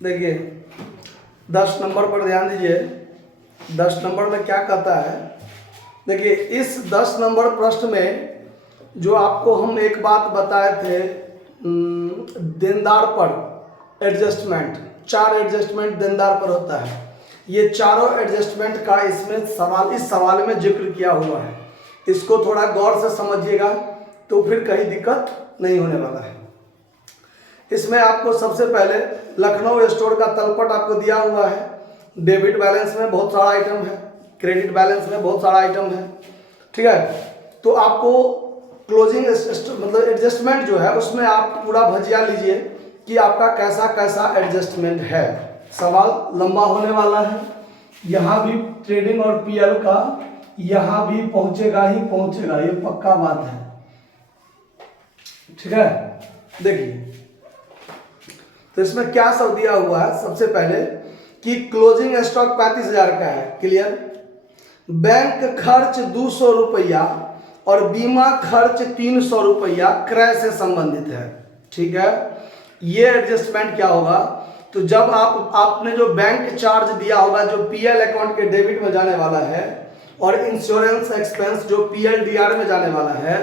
देखिए 10 नंबर पर ध्यान दीजिए। 10 नंबर में क्या कहता है, देखिए इस 10 नंबर प्रश्न में जो आपको हम एक बात बताए थे, देनदार पर एडजस्टमेंट, 4 एडजस्टमेंट देनदार पर होता है। ये चारों एडजस्टमेंट का इसमें सवाल, इस सवाल में जिक्र किया हुआ है। इसको थोड़ा गौर से समझिएगा तो फिर कहीं दिक्कत नहीं होने वाला है। इसमें आपको सबसे पहले लखनऊ स्टोर का तलपट आपको दिया हुआ है। डेबिट बैलेंस में बहुत सारा आइटम है, क्रेडिट बैलेंस में बहुत सारा आइटम है, ठीक है। तो आपको क्लोजिंग मतलब एडजस्टमेंट जो है उसमें आप पूरा भजिया लीजिए कि आपका कैसा कैसा एडजस्टमेंट है। सवाल लंबा होने वाला है। यहाँ भी ट्रेडिंग और पीएल का यहाँ भी पहुंचेगा ही पहुंचेगा, ये पक्का बात है, ठीक है। देखिए तो इसमें क्या सब दिया हुआ है, सबसे पहले कि क्लोजिंग स्टॉक 35,000 का है, क्लियर। बैंक खर्च 200 रुपया और बीमा खर्च 300 रुपया क्रय से संबंधित है, ठीक है। ये एडजस्टमेंट क्या होगा, तो जब आपने जो बैंक चार्ज दिया होगा जो पीएल अकाउंट के डेबिट में जाने वाला है और इंश्योरेंस एक्सपेंस जो पीएलडीआर में जाने वाला है,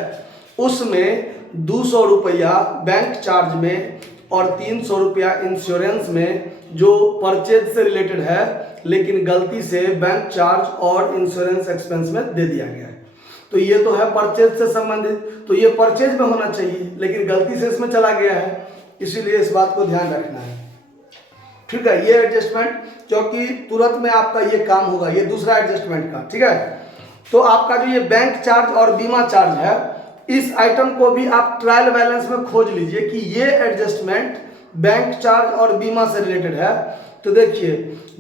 उसमें 200 रुपया बैंक चार्ज में और 300 रुपया इंश्योरेंस में जो परचेज से रिलेटेड है, लेकिन गलती से बैंक चार्ज और इंश्योरेंस एक्सपेंस में दे दिया गया है। तो ये तो है परचेज से संबंधित, तो ये परचेज में होना चाहिए लेकिन गलती से इसमें चला गया है, इसीलिए इस बात को ध्यान रखना है, ठीक है। ये एडजस्टमेंट क्योंकि तुरंत में आपका ये काम होगा, ये दूसरा एडजस्टमेंट का, ठीक है। तो आपका जो ये बैंक चार्ज और बीमा चार्ज है, इस आइटम को भी आप ट्रायल बैलेंस में खोज लीजिए कि ये एडजस्टमेंट बैंक चार्ज और बीमा से रिलेटेड है। तो देखिए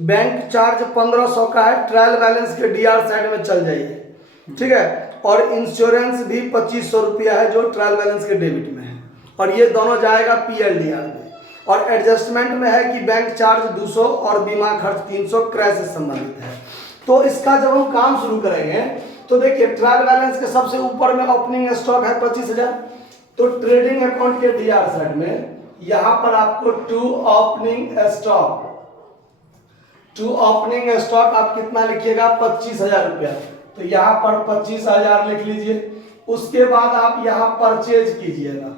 बैंक चार्ज 1500 का है, ट्रायल बैलेंस के डीआर साइड में चल जाइए, ठीक है। और इंश्योरेंस भी 2500 रुपया है जो ट्रायल बैलेंस के डेबिट में है, और ये दोनों जाएगा पीएलडीआर में। और एडजस्टमेंट में है कि बैंक चार्ज 200 और बीमा खर्च 300 क्रय से संबंधित है। तो इसका जब हम काम शुरू करेंगे तो देखिए ट्रायल बैलेंस के सबसे ऊपर में ओपनिंग स्टॉक है 25,000, तो ट्रेडिंग अकाउंट के डीआर साइड में यहां पर आपको टू ओपनिंग स्टॉक आप कितना लिखिएगा, 25,000 रुपया। तो यहां पर 25,000 लिख लीजिए। उसके बाद आप यहां परचेज कीजिएगा।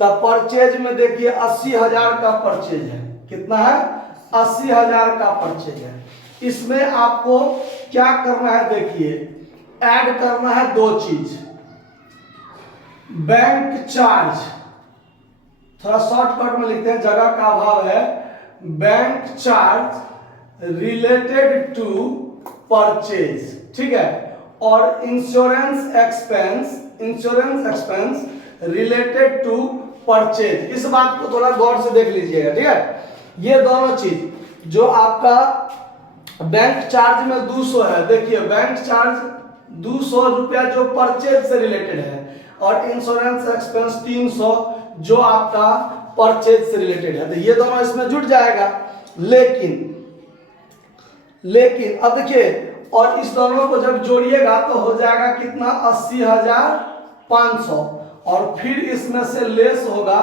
तब परचेज में देखिए 80,000 का परचेज है, कितना है, 80,000 का परचेज है। इसमें आपको क्या करना है, देखिए ऐड करना है 2 चीज, बैंक चार्ज, थोड़ा शॉर्टकट में लिखते हैं, जगह का अभाव है, bank charge related to purchase, ठीक है, और insurance expense related to purchase. इस बात को थोड़ा गौर से देख लीजिएगा, ठीक है। ये दोनों चीज जो आपका बैंक चार्ज में 200 है, देखिए बैंक चार्ज 200 रुपया जो परचेज से रिलेटेड है और इंश्योरेंस एक्सपेंस 300 जो आपका परचेज से रिलेटेड है, तो ये दोनों इसमें जुट जाएगा। लेकिन अब देखिए, और इस दोनों को जब जोड़िएगा तो हो जाएगा कितना, 80,500, और फिर इसमें से लेस होगा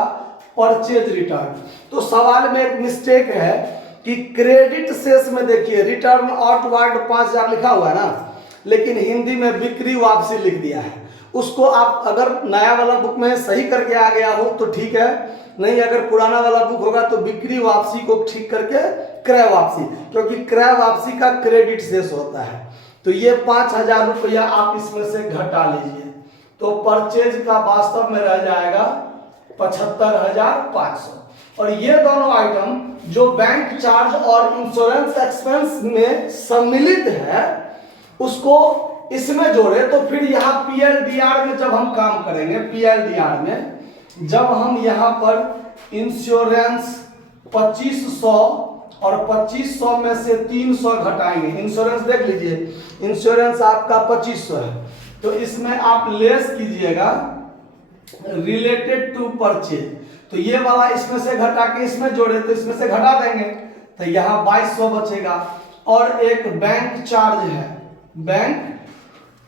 परचेज रिटर्न। तो सवाल में एक मिस्टेक है कि क्रेडिट सेस में देखिए रिटर्न आउटवर्ड 5,000 लिखा हुआ है ना, लेकिन हिंदी में बिक्री वापसी लिख दिया है। उसको आप अगर नया वाला बुक में सही करके आ गया हो तो ठीक है, नहीं अगर पुराना वाला बुक होगा तो बिक्री वापसी को ठीक करके क्रय वापसी, क्योंकि क्रय वापसी का क्रेडिट शेष होता है। तो ये 5,000 रुपया आप इसमें से घटा लीजिए, तो परचेज का वास्तव में रह जाएगा 75,500। और ये दोनों आइटम जो बैंक चार्ज और इंश्योरेंस एक्सपेंस में सम्मिलित है उसको इसमें जोड़े, तो फिर यहाँ पीएलडीआर में जब हम काम करेंगे, पीएलडीआर में जब हम यहाँ पर इंश्योरेंस 2500 और 2500 में से 300 घटाएंगे, इंश्योरेंस देख लीजिए, इंश्योरेंस आपका 2500 है, तो इसमें आप लेस कीजिएगा रिलेटेड टू परचेज, तो ये वाला इसमें से घटा के इसमें जोड़े तो इसमें से घटा देंगे, तो यहाँ 2200 बचेगा। और एक बैंक चार्ज है, बैंक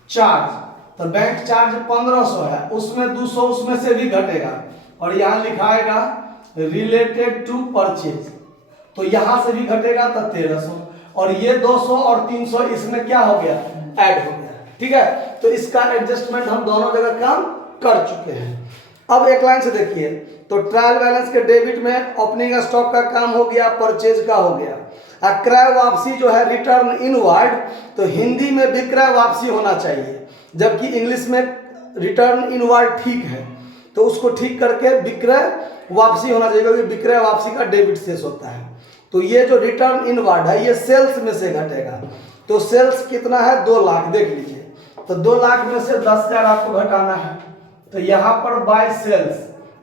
चार्ज, तो बैंक चार्ज 1500 है, उसमें 200 उसमें से भी घटेगा, और यहाँ लिखाएगा रिलेटेड टू परचेज, तो यहां से भी घटेगा तो 1300, और ये 200 और 300 इसमें क्या हो गया, ऐड हो गया। ठीक है, तो इसका एडजस्टमेंट हम दोनों जगह काम कर चुके हैं। अब एक लाइन से देखिए, तो ट्रायल बैलेंस के डेबिट में ओपनिंग स्टॉक का काम हो गया, परचेज का हो गया। क्रय वापसी जो है रिटर्न इनवर्ड, तो हिंदी में विक्रय वापसी होना चाहिए, जबकि इंग्लिश में रिटर्न इनवर्ड ठीक है, तो उसको ठीक करके विक्रय वापसी होना चाहिए, क्योंकि विक्रय वापसी का डेबिट शेष होता है। तो ये जो रिटर्न इनवर्ड है ये सेल्स में से घटेगा, तो सेल्स कितना है, 2 लाख, देख लीजिए। तो 2 लाख में से 10,000 आपको घटाना है, तो यहाँ पर बाय सेल्स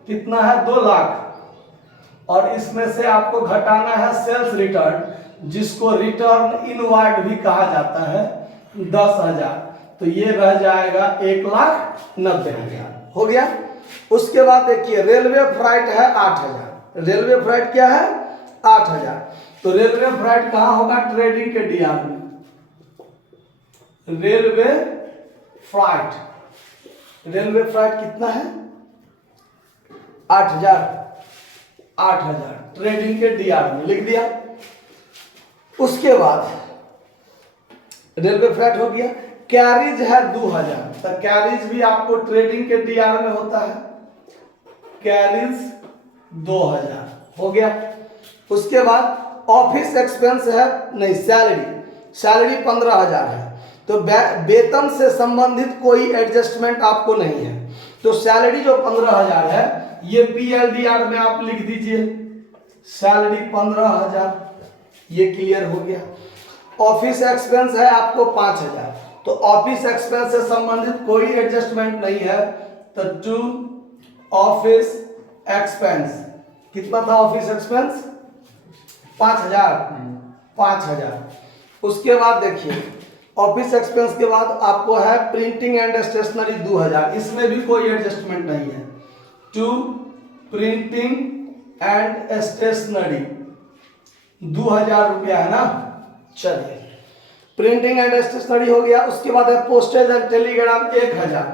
कितना है, 2 लाख, और इसमें से आपको घटाना है सेल्स रिटर्न, जिसको रिटर्न इनवर्ड भी कहा जाता है, 10,000, तो ये रह जाएगा 1,90,000, हो गया। उसके बाद देखिए रेलवे फ्राइट है 8,000, रेलवे फ्राइट क्या है, 8,000, तो रेलवे फ्राइट कहाँ होगा, ट्रेडिंग के डीआर में। रेलवे फ्राइट, रेलवे फ्राइट कितना है, 8,000 ट्रेडिंग के डीआर में लिख दिया। उसके बाद रेलवे फ्राइट हो गया। कैरिज है 2,000, तो कैरिज भी आपको ट्रेडिंग के डीआर में होता है, कैरिज 2,000 हो गया। उसके बाद ऑफिस एक्सपेंस है, नहीं सैलरी 15,000 है, तो वेतन से संबंधित कोई एडजस्टमेंट आपको नहीं है, तो सैलरी जो 15,000 है ये पीएलडीआर में आप लिख दीजिए, सैलरी 15,000, ये क्लियर हो गया। ऑफिस एक्सपेंस है आपको 5,000, तो ऑफिस एक्सपेंस से संबंधित कोई एडजस्टमेंट नहीं है, तो टू ऑफिस एक्सपेंस कितना था, ऑफिस एक्सपेंस 5,000। उसके बाद देखिए ऑफिस एक्सपेंस के बाद आपको है प्रिंटिंग एंड स्टेशनरी 2,000, इसमें भी कोई एडजस्टमेंट नहीं है, टू प्रिंटिंग एंड स्टेशनरी 2,000 रुपया है ना। चलिए प्रिंटिंग एंड स्टेशनरी हो गया। उसके बाद है पोस्टेज एंड टेलीग्राम 1,000,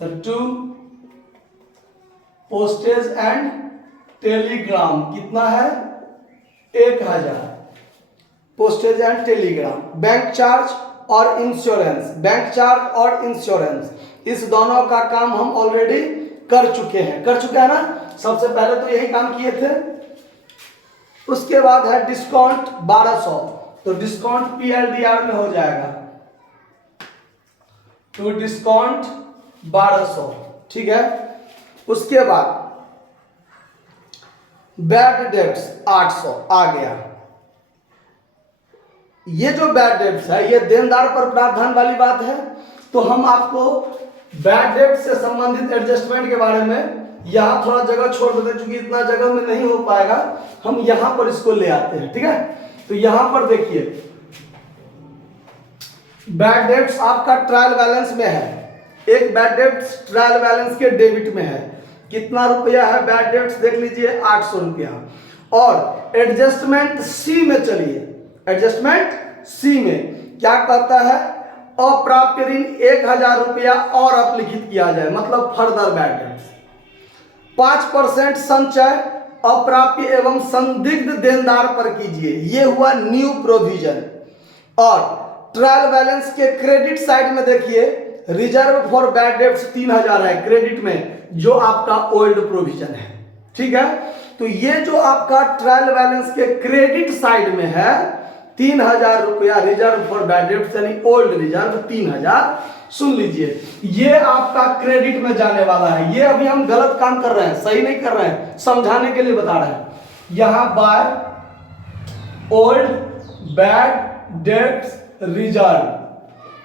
तो टू पोस्टेज एंड टेलीग्राम कितना है, 1,000, postage and Telegram. Bank charge और इंश्योरेंस, बैंक चार्ज और इंश्योरेंस, इस दोनों का काम हम ऑलरेडी कर चुके हैं ना, सबसे पहले तो यही काम किए थे। उसके बाद है डिस्काउंट 1,200, तो डिस्काउंट पीएलडीआर में हो जाएगा, तो डिस्काउंट 1,200, ठीक है। उसके बाद बैड डेब्ट्स 800 आ गया। ये जो बैड डेब्ट्स है ये देनदार पर प्रावधान वाली बात है, तो हम आपको बैड डेब्ट से संबंधित एडजस्टमेंट के बारे में यहाँ थोड़ा जगह छोड़ देते, क्योंकि इतना जगह में नहीं हो पाएगा, हम यहां पर इसको ले आते हैं, ठीक है। तो यहां पर देखिए बैड डेब्ट्स आपका ट्रायल बैलेंस में है, एक बैड डेब्ट्स ट्रायल बैलेंस के डेबिट में है, कितना रुपया है बैड डेब्ट्स देख लीजिए, 800 रुपया। और एडजस्टमेंट सी में चलिए, एडजस्टमेंट सी में क्या कहता है, अप्राप्य ऋण 1,000 रुपया और अपलिखित किया जाए, मतलब फर्दर बैड डेब्ट्स। 5% संचय अप्राप्य एवं संदिग्ध देनदार पर कीजिए, ये हुआ न्यू प्रोविजन। और ट्रायल बैलेंस के क्रेडिट साइड में देखिए रिजर्व फॉर बैड डेब्ट्स 3,000 है क्रेडिट में, जो आपका ओल्ड प्रोविजन है, ठीक है। तो ये जो आपका ट्रायल बैलेंस के क्रेडिट साइड में है 3,000 रुपया रिजर्व फॉर बैड डेब्ट्स, यानी ओल्ड रिजर्व 3,000, सुन लीजिए ये आपका क्रेडिट में जाने वाला है। ये अभी हम गलत काम कर रहे हैं, सही नहीं कर रहे हैं, समझाने के लिए बता रहे हैं। यहां by old bad debts reserve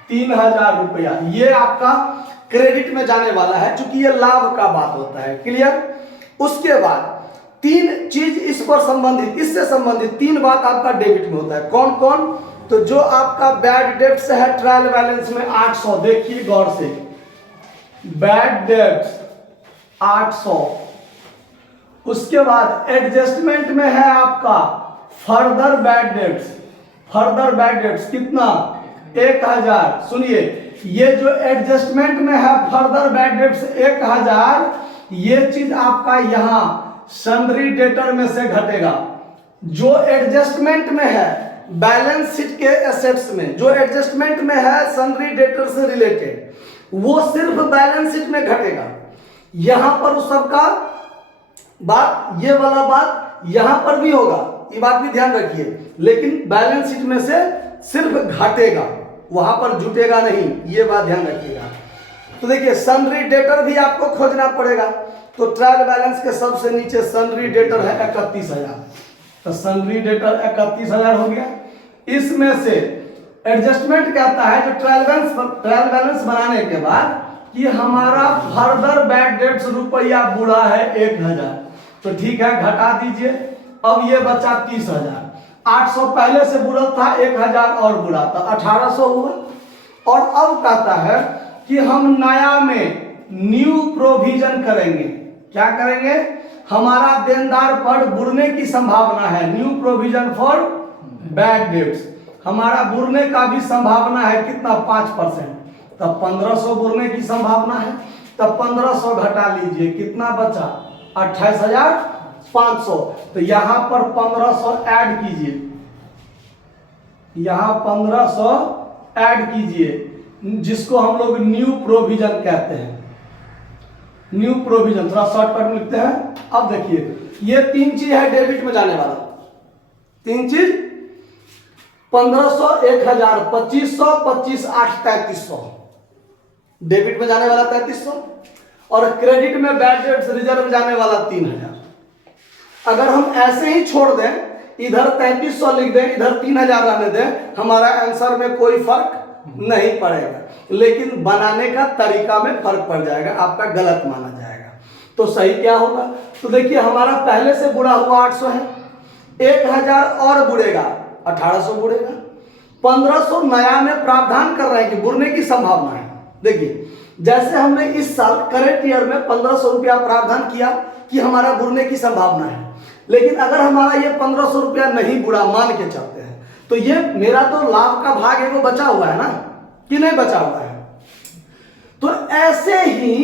3,000 रुपया, ये आपका क्रेडिट में जाने वाला है, क्योंकि ये लाभ का बात होता है, क्लियर। उसके बाद 3 चीज इस पर संबंधित, इससे संबंधित 3 बात आपका डेबिट में होता है, कौन कौन, तो जो आपका बैड डेब्ट्स है ट्रायल बैलेंस में 800, देखिए गौर से, बैड डेब्ट्स 800। उसके बाद एडजस्टमेंट में है आपका further bad debts, further bad debts कितना, 1,000। सुनिए ये जो एडजस्टमेंट में है फर्दर बैड डेब्ट्स 1,000, ये चीज आपका यहां सन्ड्री डेटर में से घटेगा। जो एडजस्टमेंट में है बैलेंस शीट के एसेट्स में, जो एडजस्टमेंट में है सन्ड्री डेटर से रिलेटेड, वो सिर्फ बैलेंस शीट में घटेगा। यहां पर उस सबका बात, ये वाला बात यहां पर भी होगा, ये बात भी ध्यान रखिए, लेकिन बैलेंस शीट में से सिर्फ घटेगा, वहां पर जुटेगा नहीं, ये बात ध्यान रखिएगा। तो देखिए सन्ड्री डेटर भी आपको खोजना पड़ेगा। तो ट्रायल बैलेंस के सबसे नीचे सन्ड्री डेटर है 31,000, तो सन्ड्री डेटर 31,000 हो गया। इसमें से एडजस्टमेंट कहता है जो ट्रायल बैलेंस बनाने के बाद कि हमारा फर्दर बैड डेट्स रुपया बुरा है 1,000, तो ठीक है घटा दीजिए। अब ये बचा 30,000, 800 पहले से बुरा था, 1,000 और बुरा था, 1,800 हुआ। और अब कहता है कि हम नया में न्यू प्रोविजन करेंगे। क्या करेंगे? हमारा देनदार पर बुरने की संभावना है, new provision for bad debts, हमारा बुरने का भी संभावना है कितना? 5%, तब 1,500 बुरने की संभावना है, तब 1,500 घटा लीजिए, कितना बचा? 28,500। तो यहां पर 1,500 ऐड कीजिए, यहां 1,500 ऐड कीजिए, जिसको हम लोग न्यू प्रोविजन कहते हैं। न्यू प्रोविजन थोड़ा शॉर्टकट में लिखते हैं। अब देखिए ये 3 चीज है डेबिट में जाने वाला, 3 चीज 1,500, 1,000, 2,500, 25, 8, 3,300 डेबिट में जाने वाला 3,300, और क्रेडिट में बैड डेट्स रिजर्व में जाने वाला 3,000। अगर हम ऐसे ही छोड़ दें, इधर 3,300 लिख दें, इधर 3,000 रहने दें, हमारा आंसर में कोई फर्क नहीं पड़ेगा, लेकिन बनाने का तरीका में फर्क पड़ जाएगा, आपका गलत माना जाएगा। तो सही क्या होगा? तो देखिए हमारा पहले से बुरा हुआ 800 है, 1,000 और बुड़ेगा, 1,800 बुड़ेगा, 1,500 नया में प्रावधान कर रहे हैं कि बुरने की संभावना है। देखिए जैसे हमने इस साल करेंट ईयर में 1,500 रुपया प्रावधान किया कि हमारा बुरने की संभावना है, लेकिन अगर हमारा ये 1,500 रुपया नहीं बुरा मान के चलते हैं, तो ये मेरा तो लाभ का भाग है वो बचा हुआ है ना, कि नहीं बचा हुआ है? तो ऐसे ही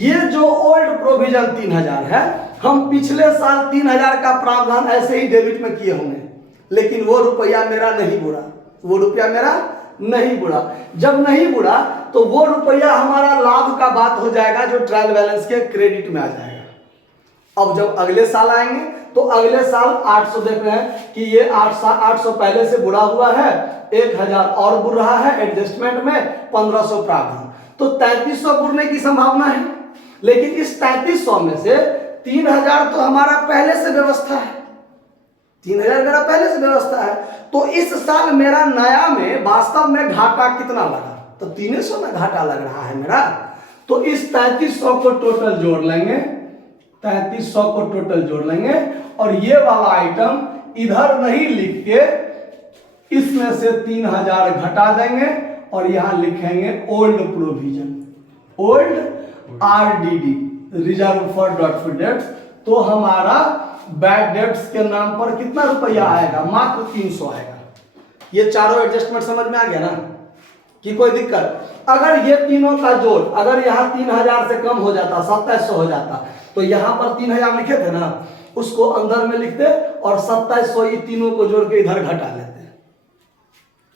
ये जो ओल्ड प्रोविजन 3,000 है, हम पिछले साल 3,000 का प्रावधान ऐसे ही डेबिट में किए होंगे, लेकिन वो रुपया मेरा नहीं बुरा, वो रुपया मेरा नहीं बुरा। जब नहीं बुरा तो वो रुपया हमारा लाभ का बात हो जाएगा, जो ट्रायल बैलेंस के क्रेडिट में आ जाएगा। अब जब अगले साल आएंगे तो अगले साल 800 देख रहे हैं कि ये 800 पहले से बुरा हुआ है, 1,000 और बुर रहा है एडजस्टमेंट में, 1,500 प्रावधान, तो 3,300 बुरने की संभावना है। लेकिन इस 3,300 में से 3,000 तो हमारा पहले से व्यवस्था है, 3,000 मेरा पहले से व्यवस्था है। तो इस साल मेरा नया में वास्तव में घाटा कितना लगा? तो 300 में घाटा लग रहा है मेरा। तो इस 3,300 को टोटल जोड़ लेंगे, 3,300 को टोटल जोड़ लेंगे, और ये वाला आइटम इधर नहीं लिख के इसमें से 3,000 घटा देंगे और यहां लिखेंगे old provision, old RDD, reserve for doubtful debts. तो हमारा बैड डेट्स के नाम पर कितना रुपया आएगा? मात्र 300 आएगा। ये चारों एडजस्टमेंट समझ में आ गया ना, कि कोई दिक्कत? अगर ये तीनों का जोड़ अगर यहाँ 3,000 से कम हो जाता, 2,700 हो जाता, तो यहाँ पर 3,000 लिखे थे ना, उसको अंदर में लिखते और 2,700 ये तीनों को जोड़ के इधर घटा लेते।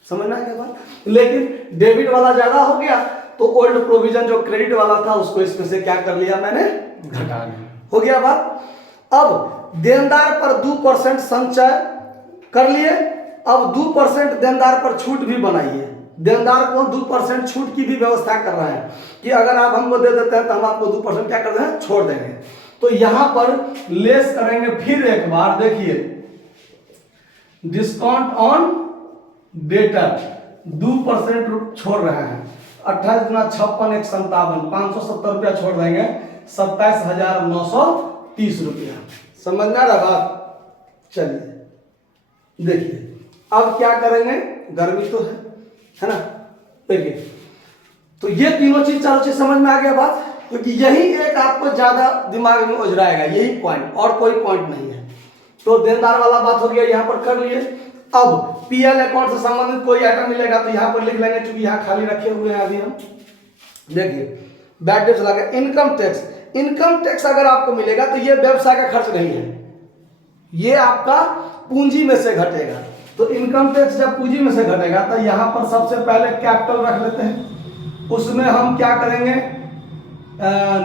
समझना है क्या बात? लेकिन डेबिट वाला ज्यादा हो गया, तो ओल्ड प्रोविजन जो क्रेडिट वाला था उसको इसमें से क्या कर लिया मैंने? घटा लिया। हो गया बात? अब देनदार पर 2% संचय कर लिए, अब 2% देनदार पर छूट भी बनाइए। देनदार को 2% छूट की भी व्यवस्था कर रहे हैं कि अगर आप हमको दे देते हैं तो हम आपको 2% क्या कर रहे हैं? छोड़ देंगे। तो यहां पर लेस करेंगे फिर एक बार, देखिए डिस्काउंट ऑन डेटर 2% छोड़ रहे हैं, 28 गुना 56 1 57, 570 रुपया छोड़ देंगे, 27,930 रुपया। समझ में आ रहा बात? चलिए देखिए अब क्या करेंगे, गर्मी तो है ना। देखिए तो ये तीनों चीज, चारों चीज समझ में आ गया बात, क्योंकि यही एक आपको ज्यादा दिमाग में उजराएगा, यही पॉइंट, और कोई पॉइंट नहीं है। तो देनदार वाला बात हो गया, यहां पर कर लिए। अब पीएल अकाउंट से संबंधित कोई आइटम मिलेगा तो यहां पर लिख लेंगे, क्योंकि यहां खाली रखे हुए हैं अभी हम। देखिए बैड डेट्स लगा, इनकम टैक्स, इनकम टैक्स अगर आपको मिलेगा तो ये व्यवसाय का खर्च नहीं है, ये आपका पूंजी में से घटेगा। तो इनकम टैक्स जब पूंजी में से घटेगा तो यहाँ पर सबसे पहले कैपिटल रख लेते हैं, उसमें हम क्या करेंगे,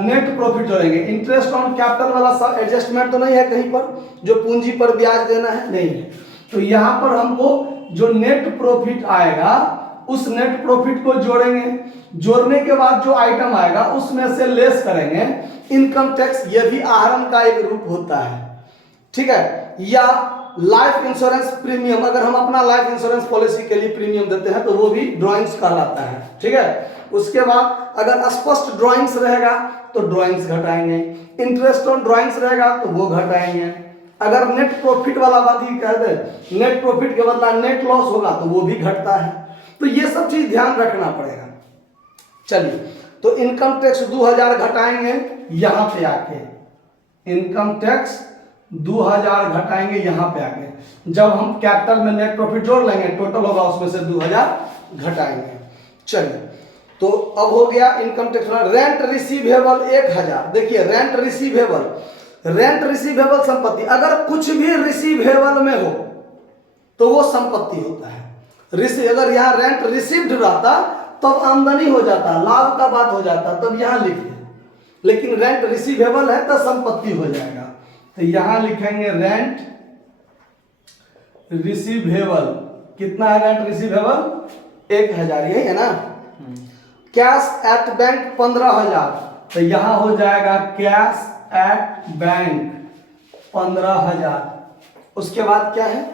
नेट प्रॉफिट जोड़ेंगे। इंटरेस्ट ऑन कैपिटल वाला सब एडजस्टमेंट तो नहीं है कहीं पर, जो पूंजी पर ब्याज देना है नहीं है। तो यहाँ पर हमको जो नेट प्रॉफिट आएगा उस नेट प्रॉफिट को जोड़ेंगे, जोड़ने के बाद जो आइटम आएगा उसमें से लेस करेंगे इनकम टैक्स। ये भी आहरण का एक रूप होता है, ठीक है। या लाइफ इंश्योरेंस प्रीमियम, अगर हम अपना लाइफ इंश्योरेंस पॉलिसी के लिए प्रीमियम देते हैं तो वो भी ड्राइंग्स कहलाता है, ठीक है। उसके बाद अगर स्पष्ट ड्राइंग्स रहेगा तो ड्राइंग्स घटाएंगे, इंटरेस्ट ऑन ड्राइंग्स रहेगा तो वो घटाएंगे। अगर नेट प्रॉफिट वाला बात ही कह दे, नेट प्रॉफिट के बदला नेट लॉस होगा तो वो भी घटता है। तो ये सब चीज ध्यान रखना पड़ेगा। चलिए, तो इनकम टैक्स 2000 घटाएंगे यहाँ पे आके, इनकम टैक्स 2000 घटाएंगे यहाँ पे आके। जब हम कैपिटल में नेट प्रॉफिट जोड़ लेंगे टोटल होगा उसमें से 2000 घटाएंगे। चलिए, तो अब हो गया इनकम टैक्स। Rent receivable 1000। देखिए रेंट रिसीवेबल, रेंट रिसीवेबल संपत्ति, अगर कुछ भी रिसीवेबल में हो तो वो संपत्ति होता है। अगर यहाँ रेंट रिसीव्ड रहता तब आमदनी हो जाता, लाभ का बात हो जाता, तब यहाँ लिखे, लेकिन रेंट रिसीवेबल है तो संपत्ति हो जाएगा। तो यहां लिखेंगे रेंट रिसीवेबल। कितना है रेंट रिसीवेबल? 1000, यही है ना। कैश एट बैंक 15000, तो यहां हो जाएगा कैश एट बैंक 15000। उसके बाद क्या है?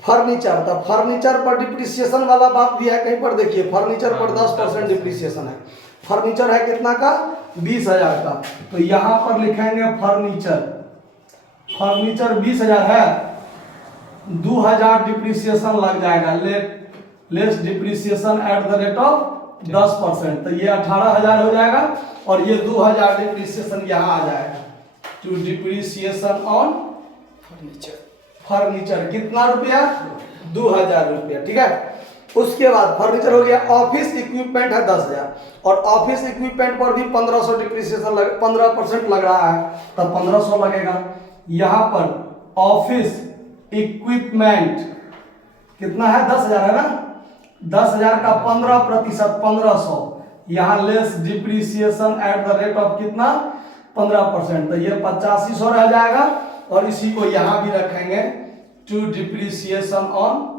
फर्नीचर। तो फर्नीचर पर डिप्रिसिएशन वाला बात भी है कहीं पर, देखिए फर्नीचर पर 10% डिप्रिसिएशन है। फर्नीचर है कितना का? 20000 का। तो यहां पर लिखेंगे फर्नीचर, फर्नीचर 20000 है, 2000 डिप्रिसिएशन लग जाएगा, less depreciation at the rate of 10%। तो ये 18000 हो जाएगा और ये 2000 डिप्रिसिएशन यहाँ आ जाएगा। To depreciation on furniture, furniture कितना रुपया? 2000 रुपया, ठीक है। उसके बाद फर्नीचर हो गया। ऑफिस इक्विपमेंट है 10000 और ऑफिस इक्विपमेंट पर भी 1500 डिप्रिसिएशन 15% लग रहा है, तब 1500 लगेगा। यहां पर ऑफिस इक्विपमेंट कितना है? 10000 है ना। 10000 का 15% 1500, यहाँ less depreciation at the rate of कितना? 15%। तो ये 8500 रह जाएगा और इसी को यहां भी रखेंगे to depreciation on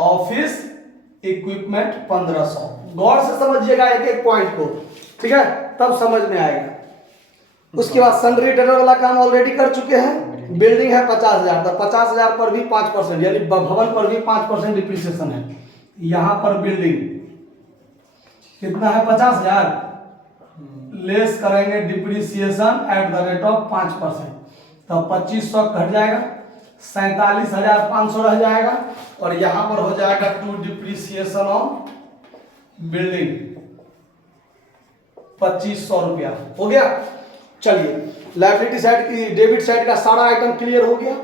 office equipment 1500। गौर से समझिएगा एक एक पॉइंट को, ठीक है, तब समझ में आएगा। उसके बाद सन्ड्री डेटर वाला काम ऑलरेडी कर चुके हैं। बिल्डिंग है 50000, तो 50000 पर भी 5%, यानी भवन पर भी 5% डिप्रिसिएशन है। यहां पर बिल्डिंग कितना है? 50000, लेस करेंगे depreciation at the rate of 5%, तो 2500 घट जाएगा, 47500 रह जाएगा और यहां पर हो जाएगा टू डिप्रिसिएशन ऑन बिल्डिंग 2500 रुपया हो गया। चलिए, लायबिलिटी साइड की, डेबिट साइड का सारा आइटम क्लियर हो गया।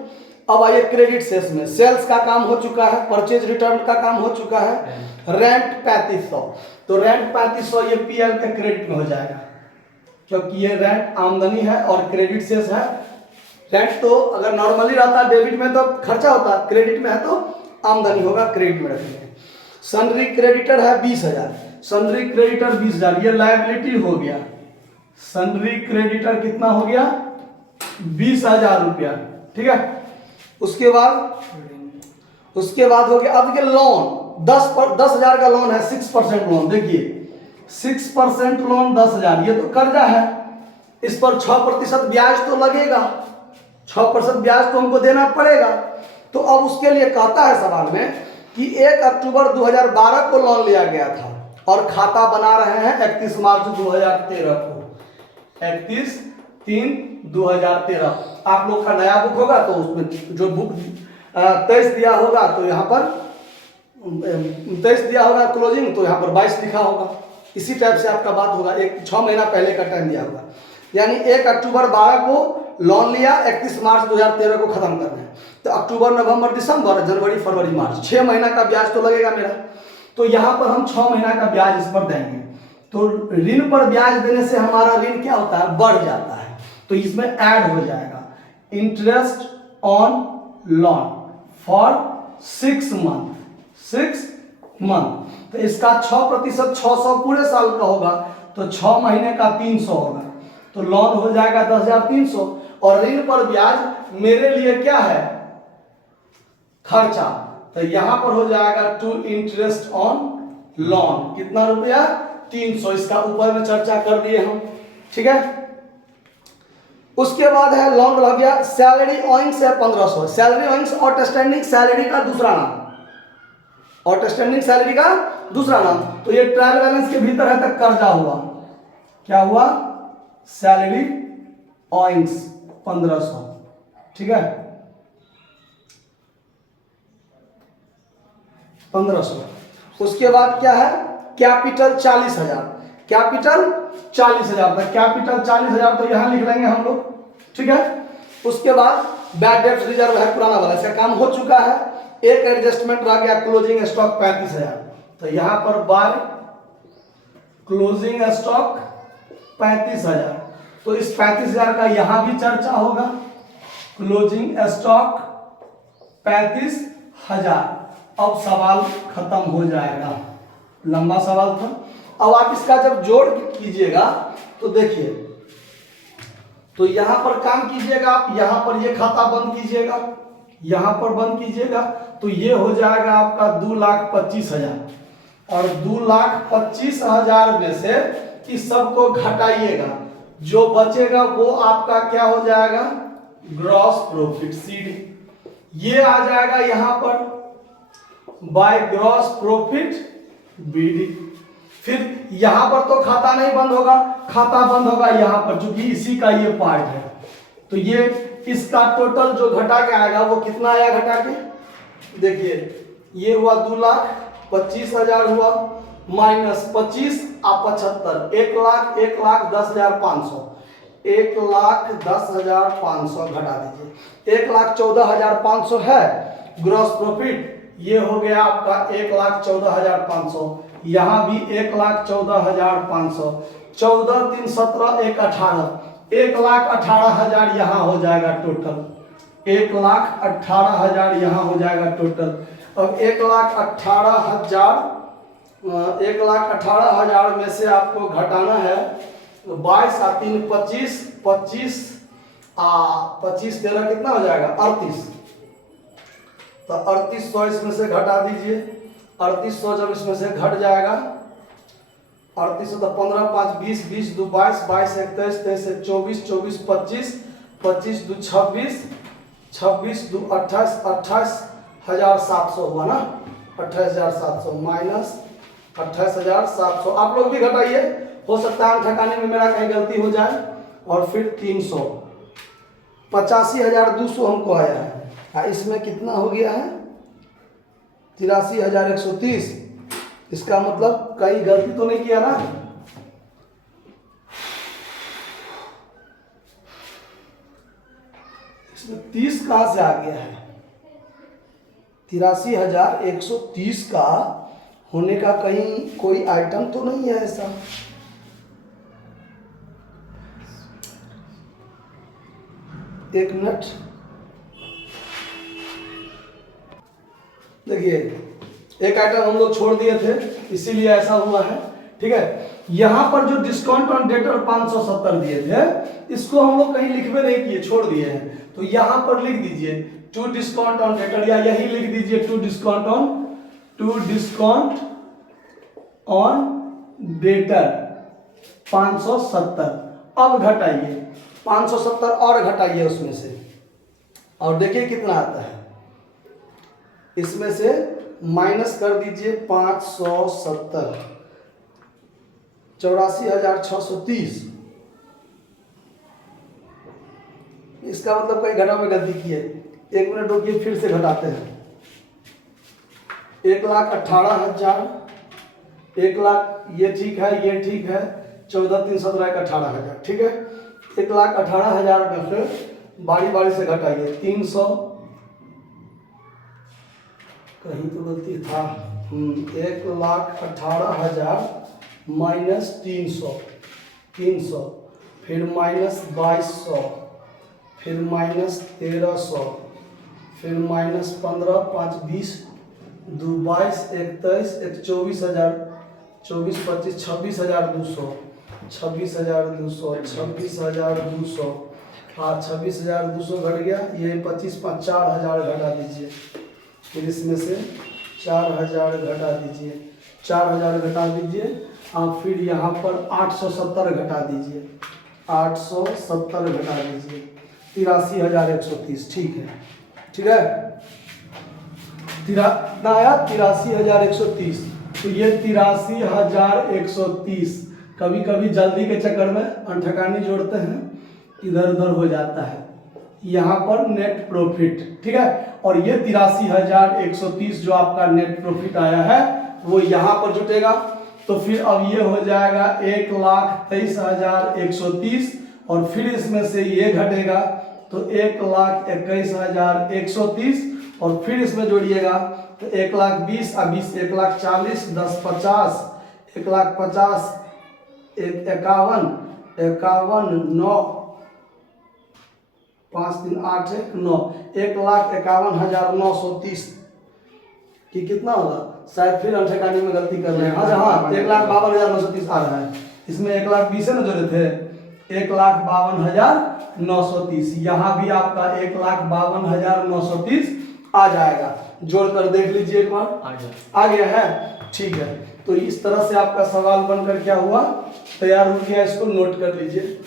अब आइए क्रेडिट सेल्स में। सेल्स का काम हो चुका है, परचेज रिटर्न का काम हो चुका है, रेंट 3500। तो रेंट 3500 ये पीएल के क्रेडिट में हो जाएगा, क्योंकि ये रेंट आमदनी है और क्रेडिट सेल्स है। रेंट तो अगर नॉर्मली रहता डेबिट में तो खर्चा होता, क्रेडिट में है तो आमदनी होगा, क्रेडिट में रखेंगे। सन्ड्री क्रेडिटर है 20000, सन्ड्री क्रेडिटर 20000, ये लायबिलिटी हो गया। सन्ड्री क्रेडिटर कितना हो गया? 20000 रुपया, ठीक है। उसके बाद हो गया अब के लोन 10,000 का लोन है, 6% लोन। देखिए 6% लोन 10,000, ये तो कर्जा है, इस पर 6% ब्याज तो लगेगा, 6% ब्याज तो हमको देना पड़ेगा। तो अब उसके लिए कहता है सवाल में कि 1 अक्टूबर 2012 को लोन लिया गया था और खाता बना रहे हैं 31 मार्च 2013 को, 31/3/2013। आप लोग का नया बुक होगा तो उसमें जो बुक 23 दिया होगा तो यहाँ पर 23 दिया होगा क्लोजिंग, तो यहाँ पर 22 लिखा होगा। इसी टाइप से आपका बात होगा, 6 महीना पहले का टाइम दिया होगा। यानी 1 अक्टूबर 12 को लोन लिया, 31 मार्च 2013 को खत्म करना है। तो अक्टूबर, नवंबर, दिसंबर, जनवरी, फरवरी, मार्च, 6 महीना का ब्याज तो लगेगा मेरा। तो यहाँ पर हम 6 महीना का ब्याज इस पर देंगे। तो ऋण पर ब्याज देने से हमारा ऋण क्या होता है, बढ़ जाता है, तो इसमें ऐड हो जाएगा interest on loan for 6 month, 6 month. तो इसका 6%, 600 पूरे साल का होगा, तो 6 महीने का 300 होगा, तो लोन हो जाएगा 10,300। और ऋण पर ब्याज मेरे लिए क्या है, खर्चा, तो यहां पर हो जाएगा टू इंटरेस्ट ऑन लोन, कितना रुपया, 300। इसका ऊपर में चर्चा कर लिए हम, ठीक है। उसके बाद है लोन लग गया, सैलरी ऑइंग्स है 1500, सैलरी ऑइंग्स आउटस्टैंडिंग सैलरी का दूसरा नाम, आउटस्टैंडिंग सैलरी का दूसरा नाम। तो ये ट्रायल बैलेंस के भीतर है तक कर्जा हुआ, क्या हुआ, सैलरी ऑइंग्स 1500, ठीक है, 1500। उसके बाद क्या है, कैपिटल 40,000, कैपिटल 40,000 था, कैपिटल 40,000 तो यहां लिख लेंगे हम लोग, ठीक है। उसके बाद बैड डेट रिजर्व है पुराना वाला, इसका काम हो चुका है, एक एडजस्टमेंट रह गया, क्लोजिंग स्टॉक 35,000, तो यहां पर बाय क्लोजिंग स्टॉक 35,000, तो इस 35,000 का यहां भी चर्चा होगा, क्लोजिंग स्टॉक 35,000। अब सवाल खत्म हो जाएगा, लंबा सवाल था। अब आप इसका जब जोड़ कीजिएगा तो देखिए, तो यहां पर काम कीजिएगा आप, यहां पर ये खाता बंद कीजिएगा, यहां पर बंद कीजिएगा, तो ये हो जाएगा आपका 2,25,000, और 2,25,000 में से इस सबको घटाइएगा, जो बचेगा वो आपका क्या हो जाएगा, ग्रॉस प्रॉफिट, सीडी। ये आ जाएगा यहां पर बाय ग्रॉस प्रॉफिट बीडी। फिर यहां पर तो खाता नहीं बंद होगा, खाता बंद होगा यहां पर, क्योंकि इसी का ये पार्ट है, तो ये इसका टोटल जो घटा के आएगा वो कितना आया घटा के, देखिए ये हुआ 2,25,000 हुआ, माइनस 25 और 75, 1,10,500, 1,10,500 घटा दीजिए, 1,14,500 है ग्रॉस प्रॉफिट, ये हो गया आपका 1,14,500, यहां भी 1,14,500, 14 3 17 1 18, 1,18,000 यहां हो जाएगा टोटल, 1,18,000 यहां हो जाएगा टोटल। अब 1,18,000 में से आपको घटाना है 22 और 3 25, 25 25 13 कितना हो जाएगा 38, तो 3800 इसमें से घटा दीजिए, 3800 जब इसमें से घट जाएगा, 3800 तो 15 5 20 20 2 22 22 21 23 24 24 25 25 2 26 26 2 28 28,700 हुआ ना, 28,700 माइनस 28,700, आप लोग भी घटाइए, हो सकता है ठकाने में मेरा कहीं गलती हो जाए। और फिर 300, 85,200 हमको आया है, इसमें कितना हो गया है 83,130, इसका मतलब कहीं गलती तो नहीं किया ना, इसमें 30 कहां से आ गया है, 83,130 का होने का कहीं कोई आइटम तो नहीं है ऐसा, एक मिनट देखिए, एक आइटम हम लोग छोड़ दिए थे इसीलिए ऐसा हुआ है, ठीक है। यहां पर जो डिस्काउंट ऑन डेटर 570 दिए थे, इसको हम लोग कहीं लिखवे नहीं किए, छोड़ दिए हैं, तो यहां पर लिख दीजिए टू डिस्काउंट ऑन डेटर, या यही लिख दीजिए टू डिस्काउंट ऑन डेटर 570। अब घटाइए 570 और घटाइए उसमें से, और देखिए कितना आता है, इसमें से माइनस कर दीजिए 570, 84,630, इसका मतलब कहीं घटा में गलती की है, 1 मिनट रुकिए फिर से घटाते हैं, 1,18,000, 1 लाख ये ठीक है, ये ठीक है, 14 3 17 18,000, ठीक है। 1,18,000 में से बारी बारी से घटाइए, 300, कहीं तो गलती था, 1,18,000 माइनस 300, 300, फिर माइनस 2200, फिर माइनस 1300, फिर माइनस 15, 5 20, 2 22, 21, 24,000, 24 25 26,200, 26,200, 26,200, हाँ 26,200 घट गया। ये 25 5 4,000 घटा दीजिए। फिर इसमें से 4,000 घटा दीजिए, 4,000 घटा दीजिए। आप फिर यहाँ पर 870 घटा दीजिए, 870 घटा दीजिए, 83,130। ठीक है, ठीक है, कितना आया 83,130। तो ये 83,130। कभी कभी जल्दी के चक्कर में अंठकानी जोड़ते हैं, इधर उधर हो जाता है। यहाँ पर नेट प्रॉफिट, ठीक है, और ये 83,130 जो आपका नेट प्रॉफिट आया है वो यहाँ पर जुटेगा। तो फिर अब ये हो जाएगा 1,23,130, और फिर इसमें से ये घटेगा तो 1,21,130, और फिर इसमें जोड़िएगा तो 1,20,000, 20, 1,40,000, 10 50, 1,50,000, 51, 9, 5 3 8 1 9, 1,51,930 कि कितना होगा? शायद फिर अंठकानी में गलती कर रहे हैं। हाँ 1,52,930 आ रहा है। इसमें 1,20,000 ना जोड़े थे, 1,52,930। यहाँ भी आपका 1,52,930 आ जाएगा। जोड़कर देख लीजिए एक बार, आ गया है। ठीक है, तो इस तरह से आपका सवाल बनकर क्या हुआ, तैयार हो गया। इसको नोट कर लीजिए।